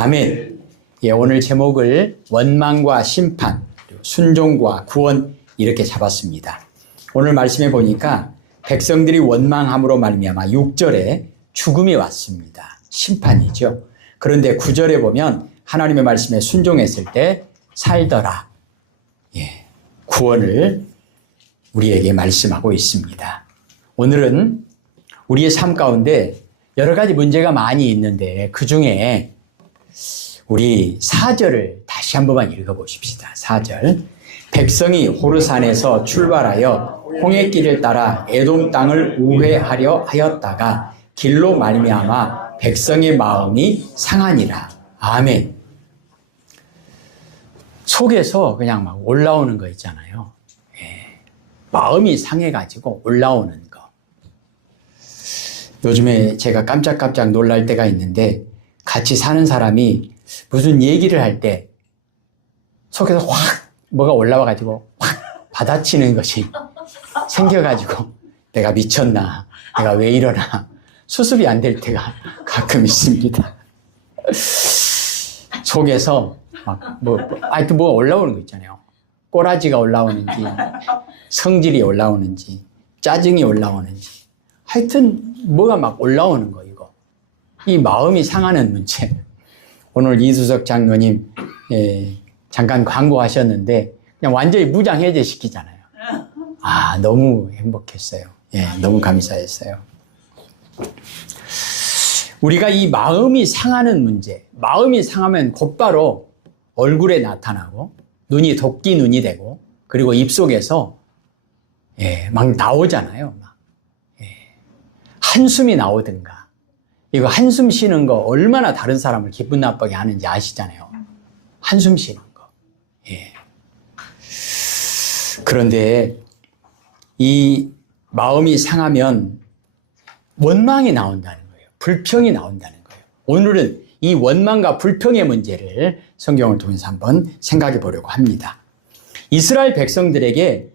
아멘. 예, 오늘 제목을 원망과 심판, 순종과 구원 이렇게 잡았습니다. 오늘 말씀해 보니까 백성들이 원망함으로 말미암아 6절에 죽음이 왔습니다. 심판이죠. 그런데 9절에 보면 하나님의 말씀에 순종했을 때 살더라. 예, 구원을 우리에게 말씀하고 있습니다. 오늘은 우리의 삶 가운데 여러 가지 문제가 많이 있는데 그 중에 우리 4절을 다시 한 번만 읽어보십시다. 4절. 백성이 호르산에서 출발하여 홍해길을 따라 에돔 땅을 우회하려 하였다가 길로 말미암아 백성의 마음이 상하니라. 아멘. 속에서 그냥 막 올라오는 거 있잖아요. 예. 마음이 상해가지고 올라오는 거. 요즘에 제가 깜짝깜짝 놀랄 때가 있는데 같이 사는 사람이 무슨 얘기를 할 때 속에서 확 뭐가 올라와가지고 확 받아치는 것이 생겨가지고 내가 미쳤나, 내가 왜 이러나 수습이 안 될 때가 가끔 있습니다. 속에서 막 하여튼 뭐가 올라오는 거 있잖아요. 꼬라지가 올라오는지, 성질이 올라오는지, 짜증이 올라오는지, 하여튼 뭐가 막 올라오는 거, 이거. 이 마음이 상하는 문제. 오늘 이수석 장로님 잠깐 광고하셨는데 그냥 완전히 무장해제 시키잖아요. 아, 너무 행복했어요. 예, 너무 감사했어요. 우리가 이 마음이 상하는 문제, 마음이 상하면 곧바로 얼굴에 나타나고 눈이 도끼 눈이 되고 그리고 입속에서 막 나오잖아요. 막. 한숨이 나오든가. 이거 한숨 쉬는 거 얼마나 다른 사람을 기분 나쁘게 하는지 아시잖아요. 한숨 쉬는 거. 예. 그런데 이 마음이 상하면 원망이 나온다는 거예요. 불평이 나온다는 거예요. 오늘은 이 원망과 불평의 문제를 성경을 통해서 한번 생각해 보려고 합니다. 이스라엘 백성들에게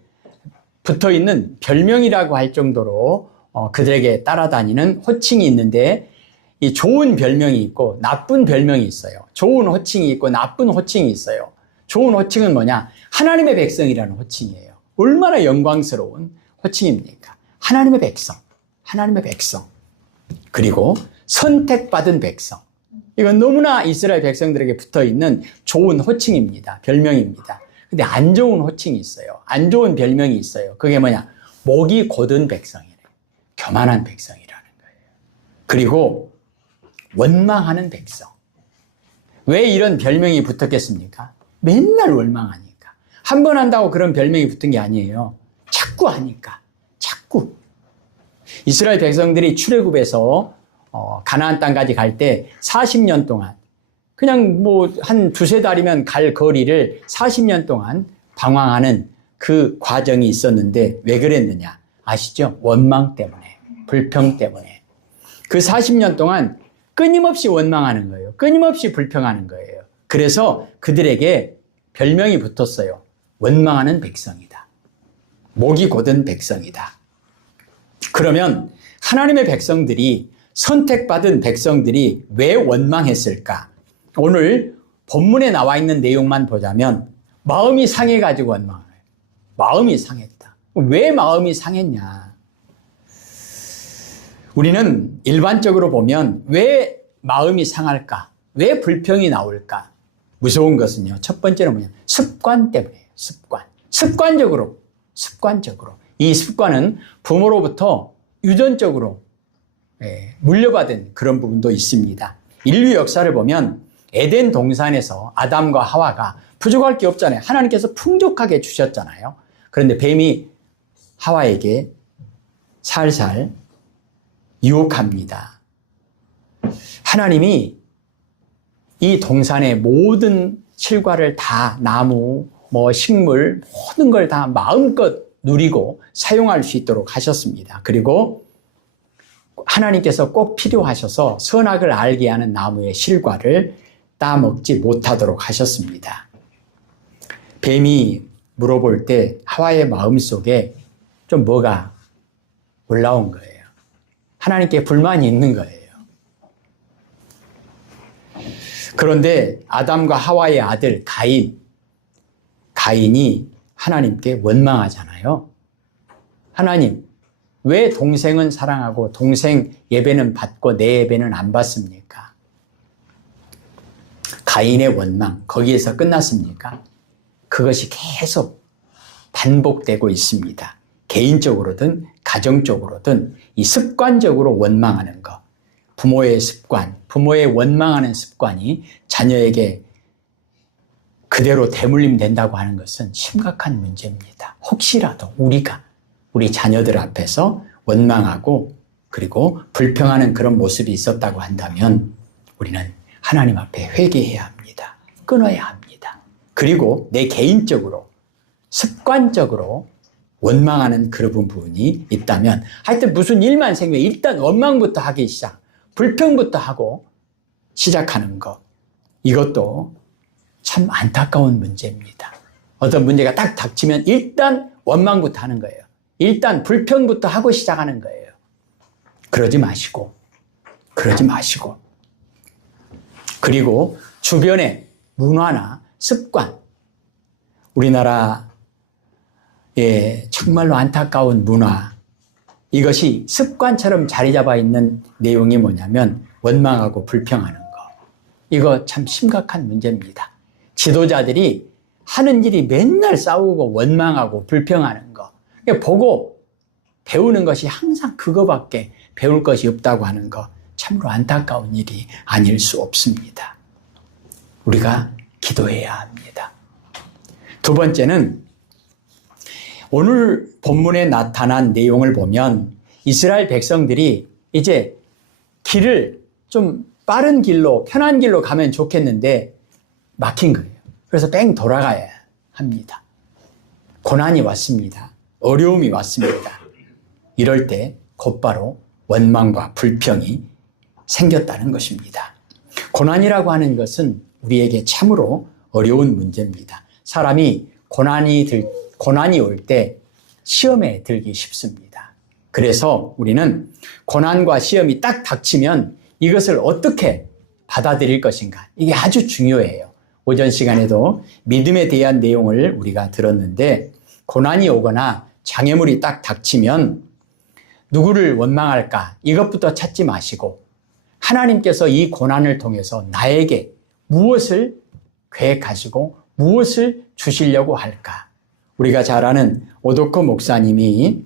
붙어있는 별명이라고 할 정도로 그들에게 따라다니는 호칭이 있는데 이 좋은 별명이 있고 나쁜 별명이 있어요. 좋은 호칭이 있고 나쁜 호칭이 있어요. 좋은 호칭은 뭐냐? 하나님의 백성이라는 호칭이에요. 얼마나 영광스러운 호칭입니까? 하나님의 백성, 하나님의 백성. 그리고 선택받은 백성. 이건 너무나 이스라엘 백성들에게 붙어있는 좋은 호칭입니다. 별명입니다. 근데 안 좋은 호칭이 있어요. 안 좋은 별명이 있어요. 그게 뭐냐? 목이 곧은 백성이래요. 교만한 백성이라는 거예요. 그리고 원망하는 백성. 왜 이런 별명이 붙었겠습니까? 맨날 원망하니까. 한 번 한다고 그런 별명이 붙은 게 아니에요. 자꾸 하니까. 자꾸. 이스라엘 백성들이 출애굽에서 가나안 땅까지 갈 때 40년 동안 그냥 뭐 한 두세 달이면 갈 거리를 40년 동안 방황하는 그 과정이 있었는데 왜 그랬느냐? 아시죠? 원망 때문에, 불평 때문에. 그 40년 동안 끊임없이 원망하는 거예요. 끊임없이 불평하는 거예요. 그래서 그들에게 별명이 붙었어요. 원망하는 백성이다. 목이 곧은 백성이다. 그러면 하나님의 백성들이, 선택받은 백성들이 왜 원망했을까? 오늘 본문에 나와 있는 내용만 보자면 마음이 상해가지고 원망해요. 마음이 상했다. 왜 마음이 상했냐? 우리는 일반적으로 보면 왜 마음이 상할까? 왜 불평이 나올까? 무서운 것은요. 첫 번째는 뭐냐? 습관 때문이에요. 습관. 습관적으로. 이 습관은 부모로부터 유전적으로 물려받은 그런 부분도 있습니다. 인류 역사를 보면 에덴 동산에서 아담과 하와가 부족할 게 없잖아요. 하나님께서 풍족하게 주셨잖아요. 그런데 뱀이 하와에게 살살 유혹합니다. 하나님이 이 동산의 모든 실과를 다 나무, 식물, 모든 걸 다 마음껏 누리고 사용할 수 있도록 하셨습니다. 그리고 하나님께서 꼭 필요하셔서 선악을 알게 하는 나무의 실과를 따먹지 못하도록 하셨습니다. 뱀이 물어볼 때 하와의 마음속에 좀 뭐가 올라온 거예요. 하나님께 불만이 있는 거예요. 그런데 아담과 하와의 아들 가인이 하나님께 원망하잖아요. 하나님, 왜 동생은 사랑하고 동생 예배는 받고 내 예배는 안 받습니까? 가인의 원망, 거기에서 끝났습니까? 그것이 계속 반복되고 있습니다. 개인적으로든 가정적으로든 이 습관적으로 원망하는 것, 부모의 습관, 부모의 원망하는 습관이 자녀에게 그대로 대물림 된다고 하는 것은 심각한 문제입니다. 혹시라도 우리가 우리 자녀들 앞에서 원망하고 그리고 불평하는 그런 모습이 있었다고 한다면 우리는 하나님 앞에 회개해야 합니다. 끊어야 합니다. 그리고 내 개인적으로 습관적으로 원망하는 그런 부분이 있다면 하여튼 무슨 일만 생기면 일단 원망부터 하기 시작, 불평부터 하고 시작하는 것, 이것도 참 안타까운 문제입니다. 어떤 문제가 딱 닥치면 일단 원망부터 하는 거예요. 일단 불평부터 하고 시작하는 거예요. 그러지 마시고 그리고 주변의 문화나 습관, 우리나라의 정말로 안타까운 문화, 이것이 습관처럼 자리 잡아 있는 내용이 뭐냐면 원망하고 불평하는 거. 이거 참 심각한 문제입니다. 지도자들이 하는 일이 맨날 싸우고 원망하고 불평하는 거, 보고 배우는 것이 항상 그거밖에 배울 것이 없다고 하는 거, 참으로 안타까운 일이 아닐 수 없습니다. 우리가 기도해야 합니다. 두 번째는 오늘 본문에 나타난 내용을 보면 이스라엘 백성들이 이제 길을 좀 빠른 길로, 편한 길로 가면 좋겠는데 막힌 거예요. 그래서 뺑 돌아가야 합니다. 고난이 왔습니다. 어려움이 왔습니다. 이럴 때 곧바로 원망과 불평이 생겼다는 것입니다. 고난이라고 하는 것은 우리에게 참으로 어려운 문제입니다. 사람이 고난이 올 때 시험에 들기 쉽습니다. 그래서 우리는 고난과 시험이 딱 닥치면 이것을 어떻게 받아들일 것인가, 이게 아주 중요해요. 오전 시간에도 믿음에 대한 내용을 우리가 들었는데, 고난이 오거나 장애물이 딱 닥치면 누구를 원망할까, 이것부터 찾지 마시고 하나님께서 이 고난을 통해서 나에게 무엇을 계획하시고 무엇을 주시려고 할까. 우리가 잘 아는 오도커 목사님이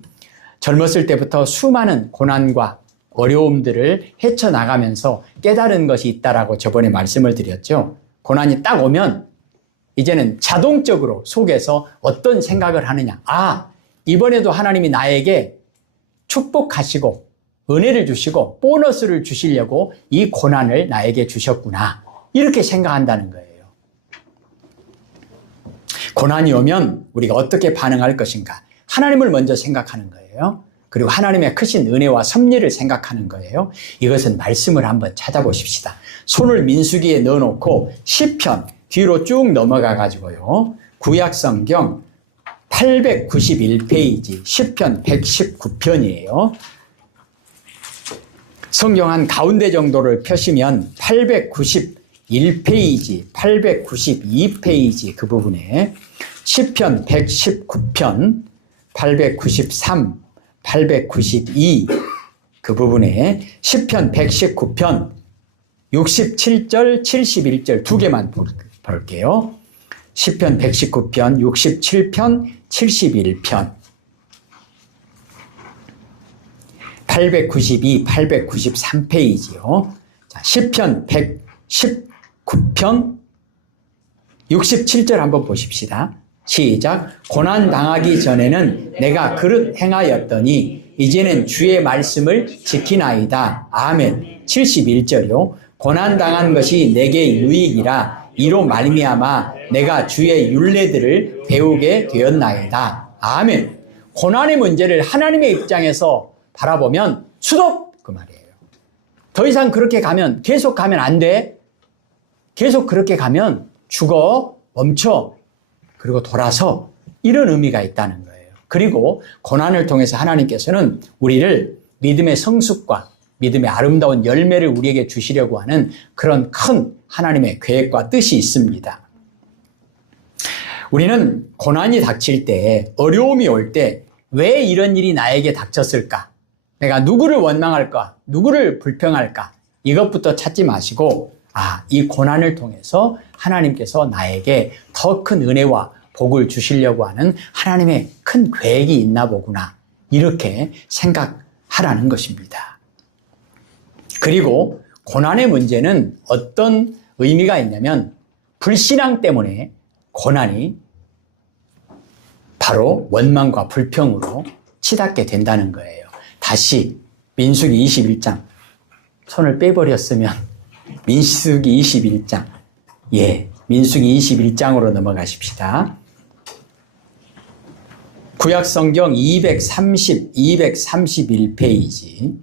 젊었을 때부터 수많은 고난과 어려움들을 헤쳐나가면서 깨달은 것이 있다라고 저번에 말씀을 드렸죠. 고난이 딱 오면 이제는 자동적으로 속에서 어떤 생각을 하느냐. 아, 이번에도 하나님이 나에게 축복하시고 은혜를 주시고 보너스를 주시려고 이 고난을 나에게 주셨구나. 이렇게 생각한다는 거예요. 고난이 오면 우리가 어떻게 반응할 것인가. 하나님을 먼저 생각하는 거예요. 그리고 하나님의 크신 은혜와 섭리를 생각하는 거예요. 이것은 말씀을 한번 찾아보십시다. 손을 민수기에 넣어놓고 시편 뒤로 쭉 넘어가 가지고요. 구약성경 891페이지 시편 119편이에요. 성경 한 가운데 정도를 펴시면 891페이지, 892페이지 그 부분에 시편 119편, 893, 892 그 부분에 시편 119편 67절, 71절 두 개만 볼게요. 시편 119편, 67편, 71편 892, 893페이지요. 자, 시편 119편 67절 한번 보십시다. 시작. 고난 당하기 전에는 내가 그릇 행하였더니 이제는 주의 말씀을 지키나이다. 아멘. 71절이요. 고난 당한 것이 내게 유익이라 이로 말미암아 내가 주의 율례들을 배우게 되었나이다. 아멘. 고난의 문제를 하나님의 입장에서 바라보면 수독 그 말이에요. 더 이상 그렇게 가면, 계속 가면 안 돼. 계속 그렇게 가면 죽어, 멈춰, 그리고 돌아서, 이런 의미가 있다는 거예요. 그리고 고난을 통해서 하나님께서는 우리를 믿음의 성숙과 믿음의 아름다운 열매를 우리에게 주시려고 하는 그런 큰 하나님의 계획과 뜻이 있습니다. 우리는 고난이 닥칠 때, 어려움이 올 때 왜 이런 일이 나에게 닥쳤을까? 내가 누구를 원망할까? 누구를 불평할까? 이것부터 찾지 마시고 이 고난을 통해서 하나님께서 나에게 더 큰 은혜와 복을 주시려고 하는 하나님의 큰 계획이 있나 보구나. 이렇게 생각하라는 것입니다. 그리고 고난의 문제는 어떤 의미가 있냐면 불신앙 때문에 고난이 바로 원망과 불평으로 치닫게 된다는 거예요. 다시 민수기 21장 손을 빼버렸으면 민수기 21장 민수기 21장으로 넘어가십시다. 구약성경 231페이지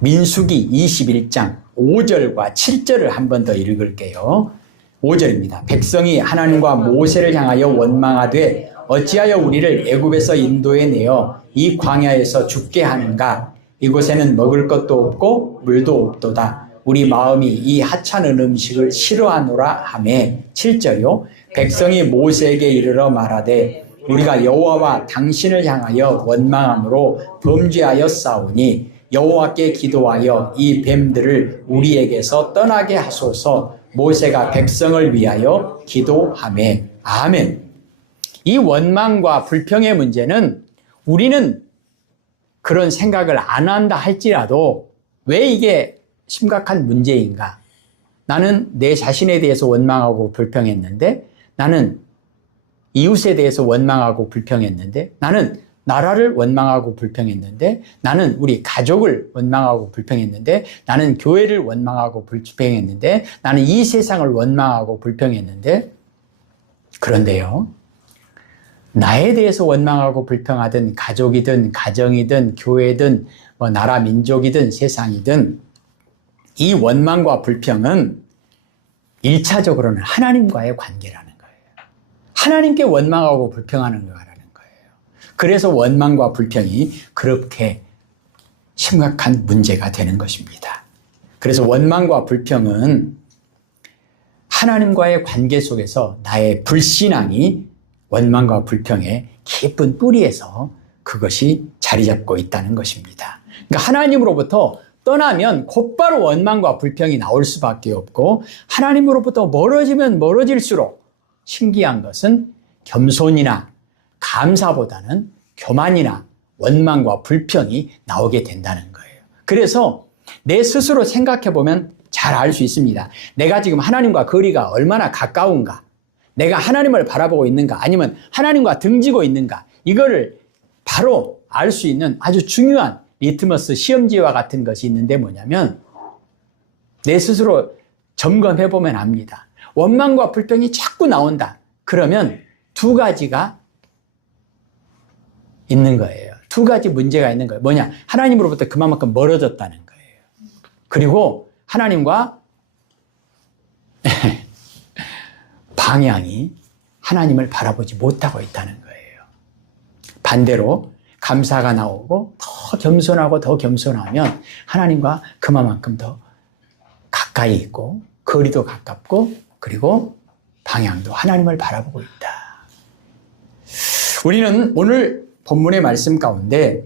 민수기 21장 5절과 7절을 한 번 더 읽을게요. 5절입니다. 백성이 하나님과 모세를 향하여 원망하되 어찌하여 우리를 애굽에서 인도해 내어 이 광야에서 죽게 하는가? 이곳에는 먹을 것도 없고 물도 없도다. 우리 마음이 이 하찮은 음식을 싫어하노라 하매. 7절이요. 백성이 모세에게 이르러 말하되 우리가 여호와와 당신을 향하여 원망함으로 범죄하였사오니 여호와께 기도하여 이 뱀들을 우리에게서 떠나게 하소서. 모세가 백성을 위하여 기도하매. 아멘. 이 원망과 불평의 문제는 우리는 그런 생각을 안 한다 할지라도 왜 이게 심각한 문제인가? 나는 내 자신에 대해서 원망하고 불평했는데, 나는 이웃에 대해서 원망하고 불평했는데, 나는 나라를 원망하고 불평했는데, 나는 우리 가족을 원망하고 불평했는데, 나는 교회를 원망하고 불평했는데, 나는 이 세상을 원망하고 불평했는데, 그런데요, 나에 대해서 원망하고 불평하든 가족이든 가정이든 교회든 나라 민족이든 세상이든 이 원망과 불평은 1차적으로는 하나님과의 관계라는 거예요. 하나님께 원망하고 불평하는 거라는 거예요. 그래서 원망과 불평이 그렇게 심각한 문제가 되는 것입니다. 그래서 원망과 불평은 하나님과의 관계 속에서 나의 불신앙이 원망과 불평의 깊은 뿌리에서 그것이 자리 잡고 있다는 것입니다. 그러니까 하나님으로부터 떠나면 곧바로 원망과 불평이 나올 수밖에 없고, 하나님으로부터 멀어지면 멀어질수록 신기한 것은 겸손이나 감사보다는 교만이나 원망과 불평이 나오게 된다는 거예요. 그래서 내 스스로 생각해 보면 잘 알 수 있습니다. 내가 지금 하나님과 거리가 얼마나 가까운가, 내가 하나님을 바라보고 있는가, 아니면 하나님과 등지고 있는가, 이거를 바로 알 수 있는 아주 중요한 리트머스 시험지와 같은 것이 있는데 뭐냐면, 내 스스로 점검해 보면 압니다. 원망과 불평이 자꾸 나온다. 그러면 두 가지가 있는 거예요. 두 가지 문제가 있는 거예요. 뭐냐? 하나님으로부터 그만큼 멀어졌다는 거예요. 그리고 하나님과 방향이 하나님을 바라보지 못하고 있다는 거예요. 반대로 감사가 나오고 더 겸손하고 더 겸손하면 하나님과 그만큼 더 가까이 있고 거리도 가깝고 그리고 방향도 하나님을 바라보고 있다. 우리는 오늘 본문의 말씀 가운데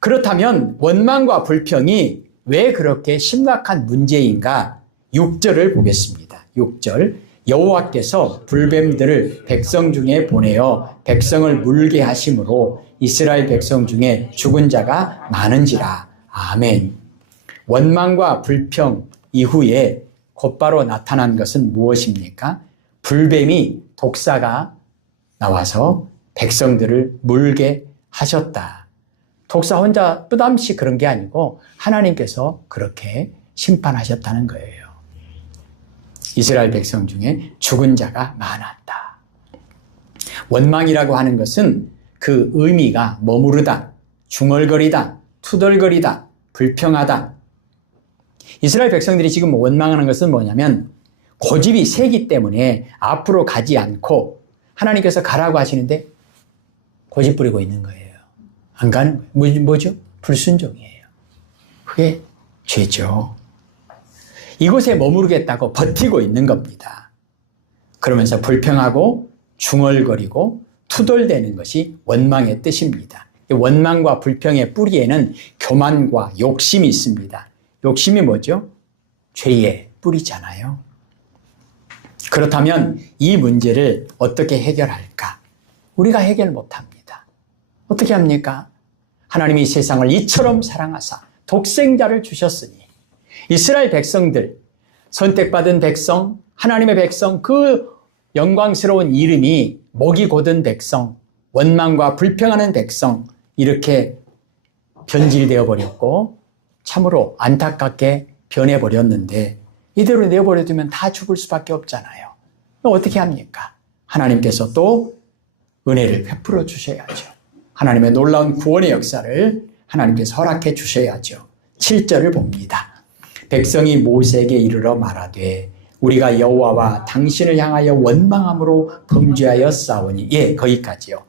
그렇다면 원망과 불평이 왜 그렇게 심각한 문제인가? 6절을 보겠습니다. 6절. 여호와께서 불뱀들을 백성 중에 보내어 백성을 물게 하심으로 이스라엘 백성 중에 죽은 자가 많은지라. 아멘. 원망과 불평 이후에 곧바로 나타난 것은 무엇입니까? 불뱀이, 독사가 나와서 백성들을 물게 하셨다. 독사 혼자 뿌담시 그런 게 아니고 하나님께서 그렇게 심판하셨다는 거예요. 이스라엘 백성 중에 죽은 자가 많았다. 원망이라고 하는 것은 그 의미가 머무르다, 중얼거리다, 투덜거리다, 불평하다. 이스라엘 백성들이 지금 원망하는 것은 뭐냐면 고집이 세기 때문에 앞으로 가지 않고 하나님께서 가라고 하시는데 고집 부리고 있는 거예요. 안 가는 거예요. 뭐죠? 불순종이에요. 그게 죄죠. 이곳에 머무르겠다고 버티고 있는 겁니다. 그러면서 불평하고 중얼거리고 투덜대는 것이 원망의 뜻입니다. 원망과 불평의 뿌리에는 교만과 욕심이 있습니다. 욕심이 뭐죠? 죄의 뿌리잖아요. 그렇다면 이 문제를 어떻게 해결할까? 우리가 해결 못합니다. 어떻게 합니까? 하나님이 세상을 이처럼 사랑하사 독생자를 주셨으니 이스라엘 백성들, 선택받은 백성, 하나님의 백성, 그 영광스러운 이름이 목이 곧은 백성, 원망과 불평하는 백성, 이렇게 변질되어 버렸고 참으로 안타깝게 변해버렸는데 이대로 내버려두면 다 죽을 수밖에 없잖아요. 어떻게 합니까? 하나님께서 또 은혜를 베풀어 주셔야죠. 하나님의 놀라운 구원의 역사를 하나님께서 허락해 주셔야죠. 7절을 봅니다. 백성이 모세에게 이르러 말하되 우리가 여호와와 당신을 향하여 원망함으로 범죄하여 싸우니, 예, 거기까지요.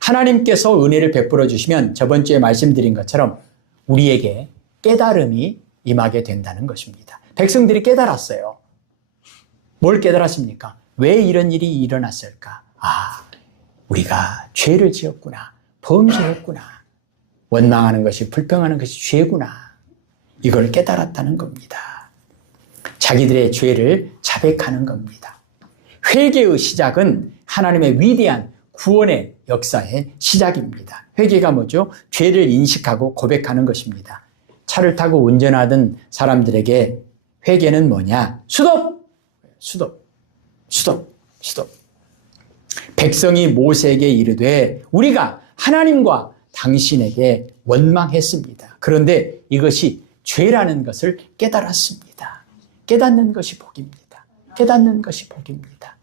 하나님께서 은혜를 베풀어 주시면 저번 주에 말씀드린 것처럼 우리에게 깨달음이 임하게 된다는 것입니다. 백성들이 깨달았어요. 뭘 깨달았습니까? 왜 이런 일이 일어났을까? 아, 우리가 죄를 지었구나. 범죄했구나. 원망하는 것이, 불평하는 것이 죄구나. 이걸 깨달았다는 겁니다. 자기들의 죄를 자백하는 겁니다. 회개의 시작은 하나님의 위대한 구원의 역사의 시작입니다. 회개가 뭐죠? 죄를 인식하고 고백하는 것입니다. 차를 타고 운전하던 사람들에게 회개는 뭐냐? 스톱! 스톱! 스톱! 스톱! 백성이 모세에게 이르되 우리가 하나님과 당신에게 원망했습니다. 그런데 이것이 죄라는 것을 깨달았습니다. 깨닫는 것이 복입니다. 깨닫는 것이 복입니다.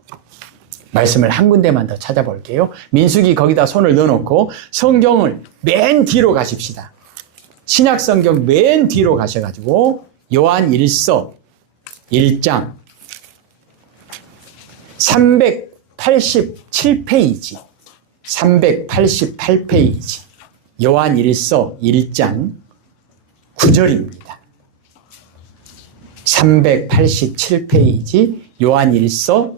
말씀을 한 군데만 더 찾아볼게요. 민수기 거기다 손을 넣어놓고 성경을 맨 뒤로 가십시다. 신약 성경 맨 뒤로 가셔가지고 요한 1서 1장 387페이지 388페이지 요한 1서 1장 9절입니다. 387페이지 요한 1서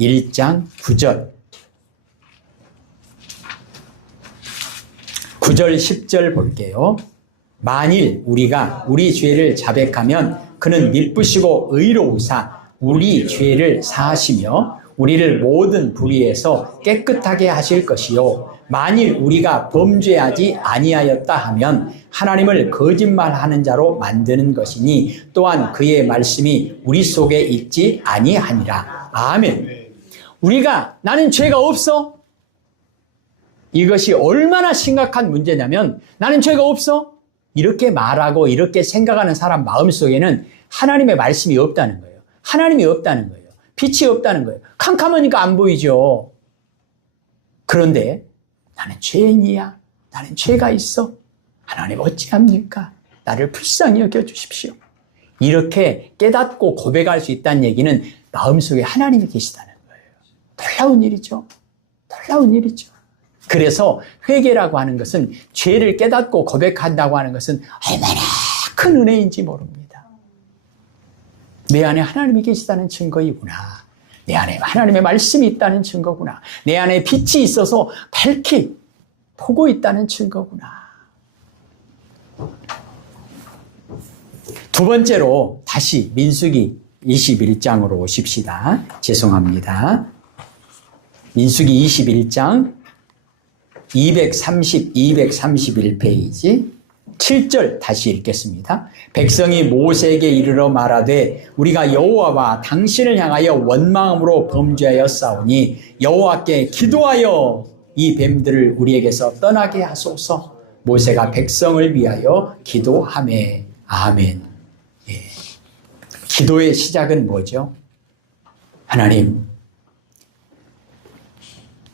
1장 9절 9절 10절 볼게요. 만일 우리가 우리 죄를 자백하면 그는 미쁘시고 의로우사 우리 죄를 사하시며 우리를 모든 불의에서 깨끗하게 하실 것이요 만일 우리가 범죄하지 아니하였다 하면 하나님을 거짓말하는 자로 만드는 것이니 또한 그의 말씀이 우리 속에 있지 아니하니라. 아멘. 우리가 나는 죄가 없어? 이것이 얼마나 심각한 문제냐면 나는 죄가 없어? 이렇게 말하고 이렇게 생각하는 사람 마음속에는 하나님의 말씀이 없다는 거예요. 하나님이 없다는 거예요. 빛이 없다는 거예요. 캄캄하니까 안 보이죠. 그런데 나는 죄인이야. 나는 죄가 있어. 하나님 어찌합니까? 나를 불쌍히 여겨주십시오. 이렇게 깨닫고 고백할 수 있다는 얘기는 마음속에 하나님이 계시다는 거예요. 놀라운 일이죠. 놀라운 일이죠. 그래서 회개라고 하는 것은 죄를 깨닫고 고백한다고 하는 것은 얼마나 큰 은혜인지 모릅니다. 내 안에 하나님이 계시다는 증거이구나. 내 안에 하나님의 말씀이 있다는 증거구나. 내 안에 빛이 있어서 밝히 보고 있다는 증거구나. 두 번째로 다시 민수기 21장으로 오십시다. 죄송합니다. 민수기 21장 231페이지 7절 다시 읽겠습니다. 백성이 모세에게 이르러 말하되 우리가 여호와와 당신을 향하여 원망함으로 범죄하여 싸우니 여호와께 기도하여 이 뱀들을 우리에게서 떠나게 하소서. 모세가 백성을 위하여 기도하매. 아멘. 예. 기도의 시작은 뭐죠? 하나님,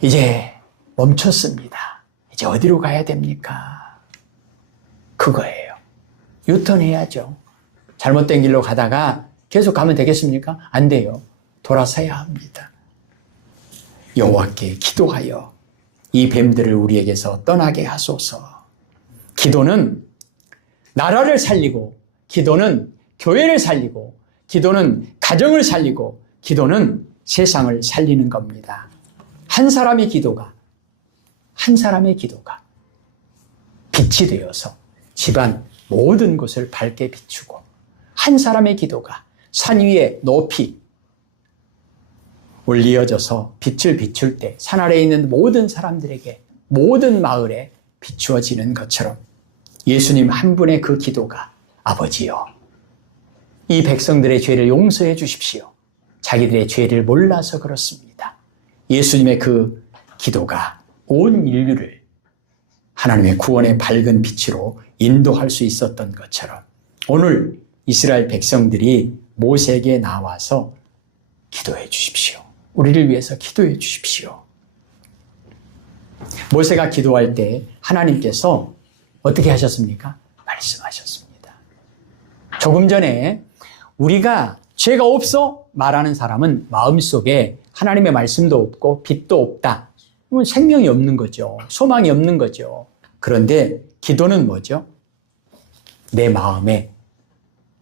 이제 멈췄습니다. 이제 어디로 가야 됩니까? 그거예요. 유턴해야죠. 잘못된 길로 가다가 계속 가면 되겠습니까? 안 돼요. 돌아서야 합니다. 여호와께 기도하여 이 뱀들을 우리에게서 떠나게 하소서. 기도는 나라를 살리고, 기도는 교회를 살리고, 기도는 가정을 살리고, 기도는 세상을 살리는 겁니다. 한 사람의 기도가 빛이 되어서 집안 모든 곳을 밝게 비추고, 한 사람의 기도가 산 위에 높이 올리어져서 빛을 비출 때 산 아래에 있는 모든 사람들에게, 모든 마을에 비추어지는 것처럼 예수님 한 분의 그 기도가, 아버지여, 이 백성들의 죄를 용서해 주십시오. 자기들의 죄를 몰라서 그렇습니다. 예수님의 그 기도가 온 인류를 하나님의 구원의 밝은 빛으로 인도할 수 있었던 것처럼 오늘 이스라엘 백성들이 모세에게 나와서 기도해 주십시오. 우리를 위해서 기도해 주십시오. 모세가 기도할 때 하나님께서 어떻게 하셨습니까? 말씀하셨습니다. 조금 전에 우리가 죄가 없어 말하는 사람은 마음속에 하나님의 말씀도 없고 빛도 없다. 그러면 생명이 없는 거죠. 소망이 없는 거죠. 그런데 기도는 뭐죠? 내 마음에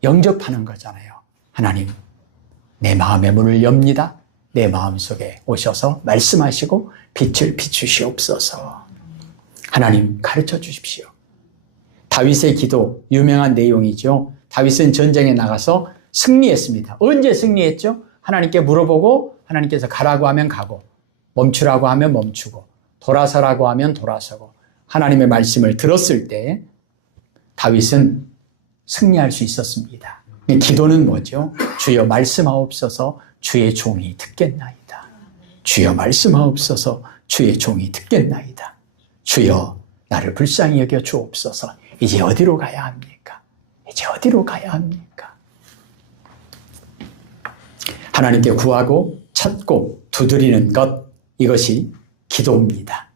영접하는 거잖아요. 하나님, 내 마음의 문을 엽니다. 내 마음속에 오셔서 말씀하시고 빛을 비추시옵소서. 하나님, 가르쳐 주십시오. 다윗의 기도, 유명한 내용이죠. 다윗은 전쟁에 나가서 승리했습니다. 언제 승리했죠? 하나님께 물어보고 하나님께서 가라고 하면 가고, 멈추라고 하면 멈추고, 돌아서라고 하면 돌아서고, 하나님의 말씀을 들었을 때 다윗은 승리할 수 있었습니다. 기도는 뭐죠? 주여 말씀하옵소서, 주의 종이 듣겠나이다. 주여 말씀하옵소서, 주의 종이 듣겠나이다. 주여 나를 불쌍히 여겨 주옵소서. 이제 어디로 가야 합니까? 이제 어디로 가야 합니까? 하나님께 구하고 찾고 두드리는 것, 이것이 기도입니다.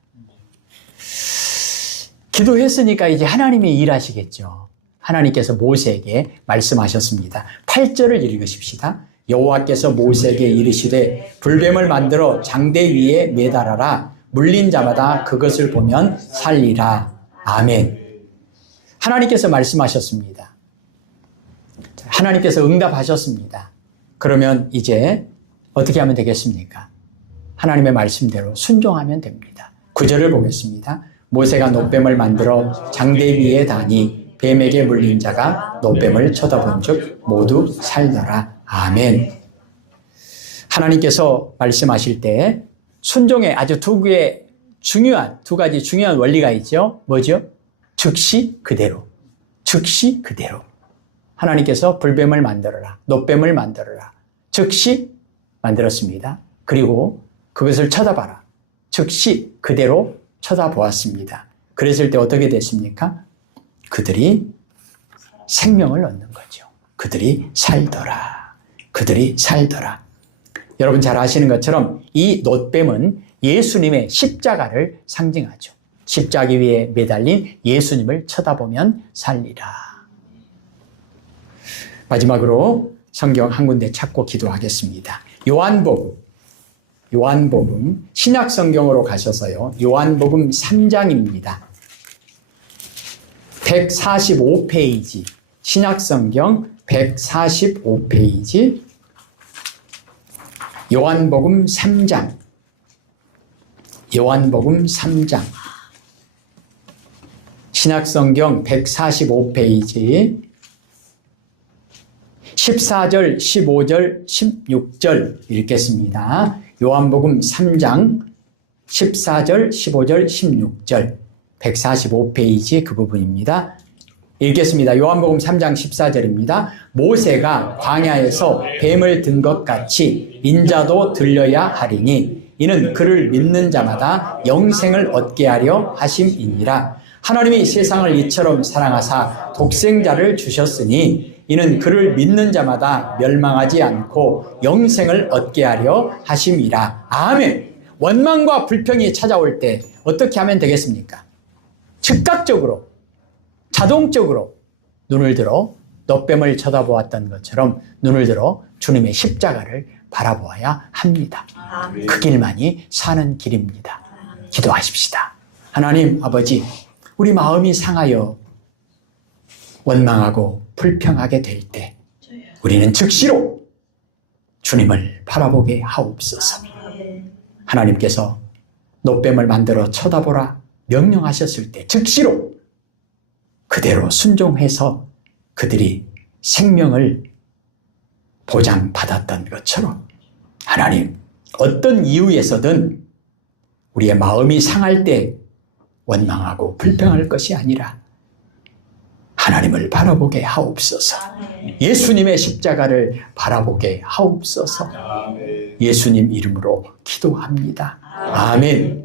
기도했으니까 이제 하나님이 일하시겠죠. 하나님께서 모세에게 말씀하셨습니다. 8절을 읽으십시다. 여호와께서 모세에게 이르시되 불뱀을 만들어 장대 위에 매달아라. 물린 자마다 그것을 보면 살리라. 아멘. 하나님께서 말씀하셨습니다. 하나님께서 응답하셨습니다. 그러면 이제 어떻게 하면 되겠습니까? 하나님의 말씀대로 순종하면 됩니다. 9절을 보겠습니다. 모세가 놋뱀을 만들어 장대 위에 다니 뱀에게 물린 자가 놋뱀을 쳐다본 즉 모두 살더라. 아멘. 하나님께서 말씀하실 때 순종에 아주 두 가지 중요한 원리가 있죠. 뭐죠? 즉시 그대로. 즉시 그대로. 하나님께서 불뱀을 만들어라. 놋뱀을 만들어라. 즉시 만들었습니다. 그리고 그것을 쳐다봐라. 즉시 그대로 쳐다보았습니다. 그랬을 때 어떻게 됐습니까? 그들이 생명을 얻는 거죠. 그들이 살더라. 그들이 살더라. 여러분 잘 아시는 것처럼 이 놋뱀은 예수님의 십자가를 상징하죠. 십자가 위에 매달린 예수님을 쳐다보면 살리라. 마지막으로 성경 한 군데 찾고 기도하겠습니다. 요한복음 신약 성경으로 가셔서요. 요한복음 3장입니다. 145페이지 신약 성경 145페이지 요한복음 3장 신약 성경 145페이지 14절, 15절, 16절 읽겠습니다. 요한복음 3장 14절, 15절, 16절 145페이지 그 부분입니다. 읽겠습니다. 요한복음 3장 14절입니다. 모세가 광야에서 뱀을 든 것 같이 인자도 들려야 하리니 이는 그를 믿는 자마다 영생을 얻게 하려 하심이니라. 하나님이 세상을 이처럼 사랑하사 독생자를 주셨으니 이는 그를 믿는 자마다 멸망하지 않고 영생을 얻게 하려 하심이라. 아멘. 원망과 불평이 찾아올 때 어떻게 하면 되겠습니까? 즉각적으로, 자동적으로 눈을 들어 놋뱀을 쳐다보았던 것처럼 눈을 들어 주님의 십자가를 바라보아야 합니다. 그 길만이 사는 길입니다. 기도하십시다. 하나님 아버지, 우리 마음이 상하여 원망하고 불평하게 될 때 우리는 즉시로 주님을 바라보게 하옵소서. 하나님께서 노뱀을 만들어 쳐다보라 명령하셨을 때 즉시로 그대로 순종해서 그들이 생명을 보장받았던 것처럼 하나님 어떤 이유에서든 우리의 마음이 상할 때 원망하고 불평할 것이 아니라 하나님을 바라보게 하옵소서. 예수님의 십자가를 바라보게 하옵소서. 예수님 이름으로 기도합니다. 아멘.